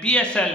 PSL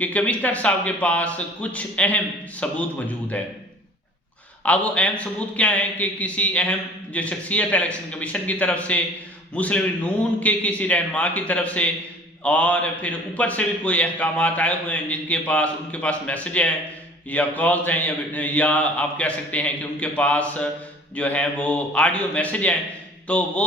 کہ commissioner صاحب کے پاس کچھ اہم ثبوت موجود ہے۔ اب وہ اہم ثبوت کیا ہے کہ کسی اہم جو شخصیت الیکشن کمیشن کی طرف سے، مسلم لیگ نون کے کسی رہنما کی طرف سے، اور پھر اوپر سے بھی کوئی احکامات آئے ہوئے ہیں جن کے پاس ان کے پاس میسج ہے یا کالز ہیں یا آپ کہہ سکتے ہیں کہ ان کے پاس جو ہے وہ آڈیو میسج ہے، تو وہ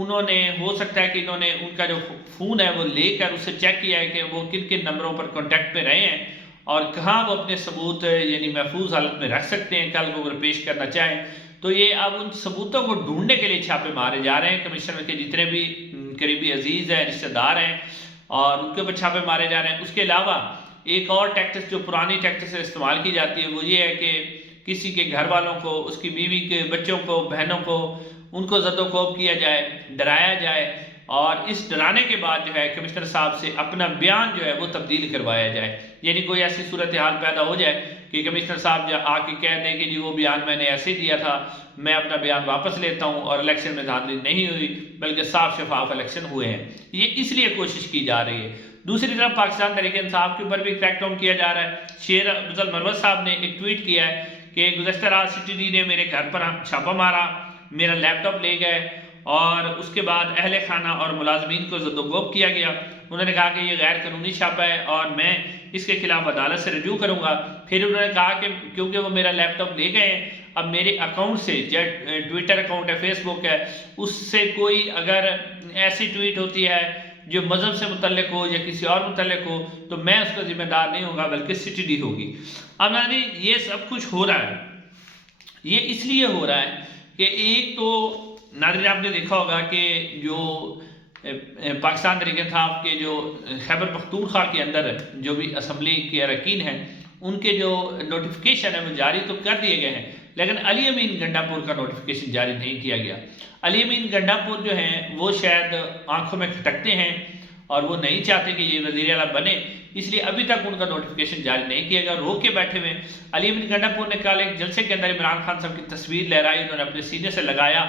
انہوں نے ہو سکتا ہے کہ انہوں نے ان کا جو فون ہے وہ لے کر اسے چیک کیا ہے کہ وہ کن کن نمبروں پر کانٹیکٹ پہ رہے ہیں اور کہاں وہ اپنے ثبوت یعنی محفوظ حالت میں رکھ سکتے ہیں کل کو اگر پیش کرنا چاہیں۔ تو یہ اب ان ثبوتوں کو ڈھونڈنے کے لیے چھاپے مارے جا رہے ہیں، کمشنر کے جتنے بھی قریبی عزیز ہیں، رشتہ دار ہیں، اور ان کے اوپر چھاپے مارے جا رہے ہیں۔ اس کے علاوہ ایک اور ٹیکٹس جو پرانی ٹیکٹس استعمال کی جاتی ہے وہ یہ ہے کہ کسی کے گھر والوں کو، اس کی بیوی کے بچوں کو، بہنوں کو، ان کو زد و کوب کیا جائے، ڈرایا جائے، اور اس ڈرانے کے بعد جو ہے کمشنر صاحب سے اپنا بیان جو ہے وہ تبدیل کروایا جائے، یعنی کوئی ایسی صورتحال پیدا ہو جائے کہ کمشنر صاحب جو آ کے کہہ دیں کہ جی وہ بیان میں نے ایسے دیا تھا، میں اپنا بیان واپس لیتا ہوں اور الیکشن میں دھاندلی نہیں ہوئی بلکہ صاف شفاف الیکشن ہوئے ہیں۔ یہ اس لیے کوشش کی جا رہی ہے۔ دوسری طرف پاکستان تحریک انصاف کے اوپر بھی کریک ڈاؤن کیا جا رہا ہے۔ شیر افضل مروت صاحب نے ایک ٹویٹ کیا ہے کہ گزشتہ رات سی ٹی ڈی نے میرے گھر پر چھاپا مارا، میرا لیپ ٹاپ لے گئے، اور اس کے بعد اہل خانہ اور ملازمین کو زد و کوب کیا گیا۔ انہوں نے کہا کہ یہ غیر قانونی چھاپا ہے اور میں اس کے خلاف عدالت سے رجوع کروں گا۔ پھر انہوں نے کہا کہ کیونکہ وہ میرا لیپ ٹاپ لے گئے ہیں، اب میرے اکاؤنٹ سے، ٹویٹر اکاؤنٹ ہے، فیس بک ہے، اس سے کوئی اگر ایسی ٹویٹ ہوتی ہے جو مذہب سے متعلق ہو یا کسی اور متعلق ہو تو میں اس کا ذمہ دار نہیں ہوں گا بلکہ سی ٹی ڈی ہوگی۔ اب ناظرین یہ سب کچھ ہو رہا ہے، یہ اس لیے ہو رہا ہے کہ ایک تو ناظرین آپ نے دیکھا ہوگا کہ جو پاکستان تحریک انصاف کے جو خیبر پختونخوا کے اندر جو بھی اسمبلی کے اراکین ہیں ان کے جو نوٹیفیکیشن ہے وہ جاری تو کر دیے گئے ہیں، لیکن علی امین گنڈا پور کا نوٹیفیکیشن جاری نہیں کیا گیا۔ علی امین گنڈا پور جو ہیں وہ شاید آنکھوں میں کھٹکتے ہیں اور وہ نہیں چاہتے کہ یہ وزیر اعلیٰ بنے، اس لیے ابھی تک ان کا نوٹیفیکیشن جاری نہیں کیا گیا، روک کے بیٹھے ہوئے۔ علی امین گنڈا پور نے کل ایک جلسے کے اندر عمران خان صاحب کی تصویر لہرائی، انہوں نے اپنے سینے سے لگایا،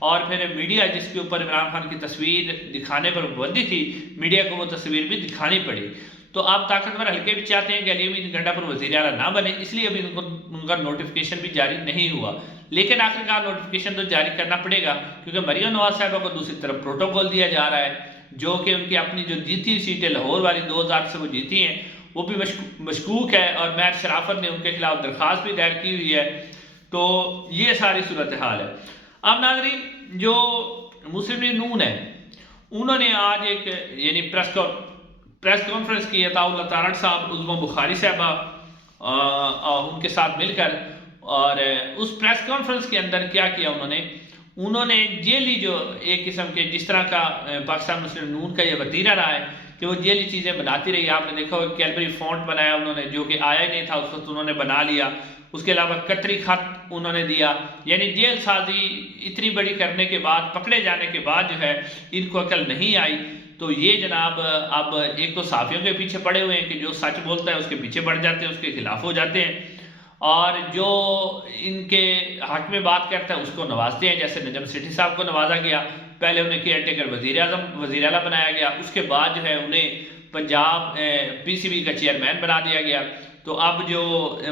اور پھر میڈیا جس کے اوپر عمران خان کی تصویر دکھانے پر پابندی تھی، میڈیا کو وہ تصویر بھی دکھانی پڑی۔ تو آپ طاقتور حلقے بھی چاہتے ہیں کہ علی امین گنڈا پور وزیر اعلیٰ نہ بنے، اس لیے ابھی ان کا نوٹیفیکیشن بھی جاری نہیں ہوا، لیکن آخرکار نوٹیفیکیشن تو جاری کرنا پڑے گا کیونکہ مریم نواز صاحبہ کو دوسری طرف پروٹوکول دیا جا رہا ہے، جو کہ ان کی اپنی جو جیتی سیٹیں لاہور والی 2000 سے وہ جیتی ہیں وہ بھی مشکوک ہے، اور میر شرافت نے ان کے خلاف درخواست بھی دائر کی ہوئی ہے۔ تو یہ ساری صورتحال ہے۔ اب ناظرین جو مسلم لیگ نون ہے انہوں نے آج ایک یعنی پریس کانفرنس کی، عطاء اللہ تارڑ صاحب، عظما بخاری صاحبہ ان کے ساتھ مل کر، اور اس پریس کانفرنس کے اندر کیا کیا انہوں نے جیلی جو ایک قسم کے جس طرح کا پاکستان مسلم نون کا یہ وتیرہ رہا ہے کہ وہ جیلی چیزیں بناتی رہی۔ آپ نے دیکھا ہوگا کیلبری فونٹ بنایا انہوں نے جو کہ آیا ہی نہیں تھا اس وقت، انہوں نے بنا لیا۔ اس کے علاوہ قطری خط انہوں نے دیا، یعنی جیل سازی اتنی بڑی کرنے کے بعد، پکڑے جانے کے بعد جو ہے ان کو عقل نہیں آئی۔ تو یہ جناب اب ایک تو صحافیوں کے پیچھے پڑے ہوئے ہیں کہ جو سچ بولتا ہے اس کے پیچھے پڑ جاتے ہیں، اس کے خلاف ہو جاتے ہیں، اور جو ان کے حق میں بات کرتا ہے اس کو نوازتے ہیں، جیسے نجم سیٹھی صاحب کو نوازا گیا، پہلے انہیں کیئر ٹیکر وزیر اعلیٰ بنایا گیا، اس کے بعد جو ہے انہیں پنجاب پی سی بی کا چیئرمین بنا دیا گیا۔ تو اب جو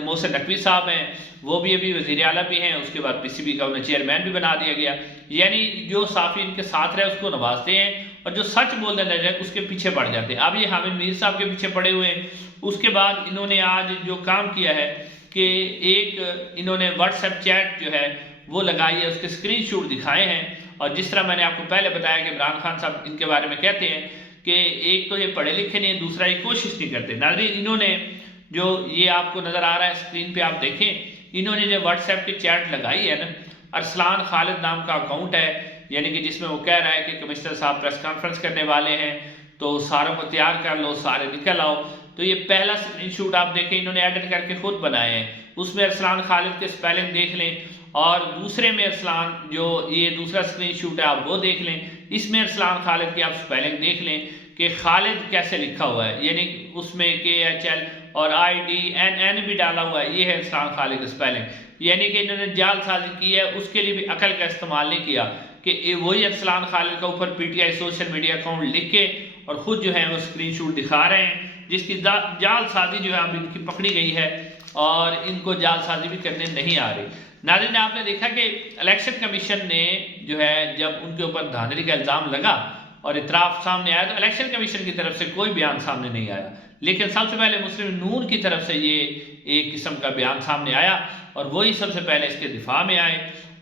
محسن نقوی صاحب ہیں وہ بھی ابھی وزیر اعلیٰ بھی ہیں، اس کے بعد پی سی بی کا انہیں چیئرمین بھی بنا دیا گیا، یعنی جو صحافی ان کے ساتھ رہے اس کو نوازتے ہیں اور جو سچ بولنے لگ جائے اس کے پیچھے پڑ جاتے ہیں۔ اب یہ حامد میر صاحب کے پیچھے پڑے ہوئے ہیں۔ اس کے بعد انہوں نے آج جو کام کیا ہے کہ ایک انہوں نے واٹس ایپ چیٹ جو ہے وہ لگائی ہے، اس کے اسکرین شاٹ دکھائے ہیں، اور جس طرح میں نے آپ کو پہلے بتایا کہ عمران خان صاحب ان کے بارے میں کہتے ہیں کہ ایک تو یہ پڑھے لکھے نہیں، دوسرا یہ کوشش نہیں کرتے۔ ناظرین انہوں نے جو یہ آپ کو نظر آ رہا ہے اسکرین پہ آپ دیکھیں، انہوں نے جو واٹس ایپ کی چیٹ لگائی ہے نا، ارسلان خالد نام کا اکاؤنٹ ہے، یعنی کہ جس میں وہ کہہ رہا ہے کہ کمشنر صاحب پریس کانفرنس کرنے والے ہیں تو ساروں کو تیار کر لو، سارے نکل آؤ۔ تو یہ پہلا اسکرین شاٹ آپ دیکھیں انہوں نے ایڈٹ کر کے خود بنائے ہیں، اس میں ارسلان خالد کے سپیلنگ دیکھ لیں، اور دوسرے میں ارسلان جو یہ دوسرا اسکرین شاٹ ہے آپ وہ دیکھ لیں، اس میں ارسلان خالد کی آپ سپیلنگ دیکھ لیں کہ خالد کیسے لکھا ہوا ہے، یعنی اس میں KHL اور IDNN بھی ڈالا ہوا ہے، یہ ہے ارسلان خالد کا سپیلنگ، یعنی کہ انہوں نے جال سازی کی ہے، اس کے لیے بھی عقل کا استعمال نہیں کیا کہ وہی ارسلان خالد کا اوپر PTI سوشل میڈیا اکاؤنٹ لکھ کے اور خود جو ہے وہ اسکرین شاٹ دکھا رہے ہیں، جس کی جال سازی جو ہے اب ان کی پکڑی گئی ہے اور ان کو جال سازی بھی کرنے نہیں آ رہی۔ ناظرین آپ نے دیکھا کہ الیکشن کمیشن نے جو ہے جب ان کے اوپر دھاندلی کا الزام لگا اور اعتراف سامنے آیا تو الیکشن کمیشن کی طرف سے کوئی بیان سامنے نہیں آیا، لیکن سب سے پہلے مسلم نون کی طرف سے یہ ایک قسم کا بیان سامنے آیا اور وہی سب سے پہلے اس کے دفاع میں آئے،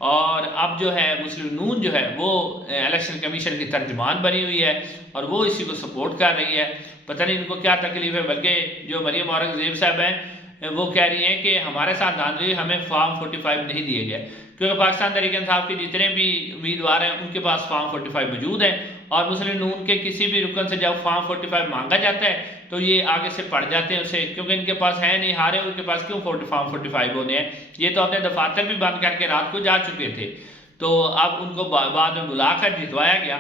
اور اب جو ہے مسلم نون جو ہے وہ الیکشن کمیشن کی ترجمان بنی ہوئی ہے اور وہ اسی کو سپورٹ کر رہی ہے۔ پتہ نہیں ان کو کیا تکلیف ہے، بلکہ جو مریم اورنگزیب صاحب ہیں وہ کہہ رہی ہیں کہ ہمارے ساتھ دھاندلی، ہمیں فارم 45 نہیں دیے گئے، کیونکہ پاکستان تحریک انصاف کے جتنے بھی امیدوار ہیں ان کے پاس فارم 45 موجود ہے، اور مسلم نون کے کسی بھی رکن سے جب فارم 45 مانگا جاتا ہے تو یہ آگے سے پڑ جاتے ہیں اسے، کیونکہ ان کے پاس ہے نہیں، ہارے ان کے پاس کیوں فارم 45 ہونے ہیں، یہ تو اپنے دفاتر بھی بند کر کے رات کو جا چکے تھے، تو اب ان کو بعد میں بلا کر جتوایا گیا۔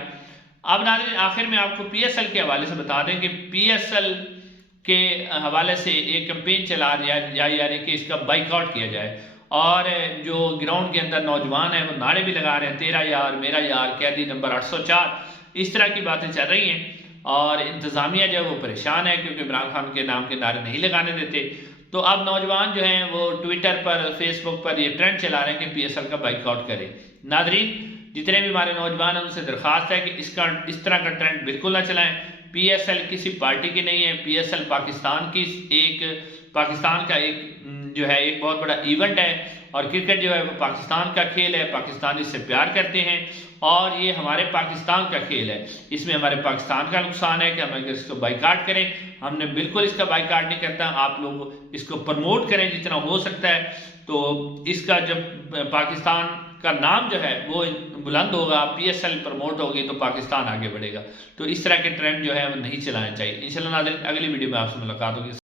اب ناظرین آخر میں آپ کو پی ایس ایل کے حوالے سے بتا دیں کہ پی ایس ایل کے حوالے سے ایک کمپین چلا جا رہی کہ اس کا بائیکاٹ کیا جائے، اور جو گراؤنڈ کے اندر نوجوان ہیں وہ نعرے بھی لگا رہے ہیں، تیرا یار میرا یار، قیدی نمبر 804، اس طرح کی باتیں چل رہی ہیں، اور انتظامیہ جو ہے وہ پریشان ہے کیونکہ عمران خان کے نام کے نعرے نہیں لگانے دیتے۔ تو اب نوجوان جو ہیں وہ ٹویٹر پر، فیس بک پر یہ ٹرینڈ چلا رہے ہیں کہ پی ایس ایل کا بائیکاٹ کرے۔ ناظرین جتنے بھی ہمارے نوجوان ہیں ان سے درخواست ہے کہ اس طرح کا ٹرینڈ بالکل نہ چلائیں۔ پی ایس ایل کسی پارٹی کی نہیں ہے، پی ایس ایل پاکستان کا ایک جو ہے ایک بہت بڑا ایونٹ ہے، اور کرکٹ جو ہے وہ پاکستان کا کھیل ہے، پاکستانی اس سے پیار کرتے ہیں، اور یہ ہمارے پاکستان کا کھیل ہے، اس میں ہمارے پاکستان کا نقصان ہے کہ ہم اگر اس کو بائیکاٹ کریں، ہم نے بالکل اس کا بائیکاٹ نہیں کرتا، آپ لوگ اس کو پروموٹ کریں جتنا ہو سکتا ہے، تو اس کا جب پاکستان کا نام جو ہے وہ بلند ہوگا، پی ایس ایل پروموٹ ہوگی تو پاکستان آگے بڑھے گا، تو اس طرح کے ٹرینڈ جو ہے وہ نہیں چلانے چاہیے۔ انشاءاللہ ناظرین اگلی ویڈیو میں آپ سے ملاقات ہوگی۔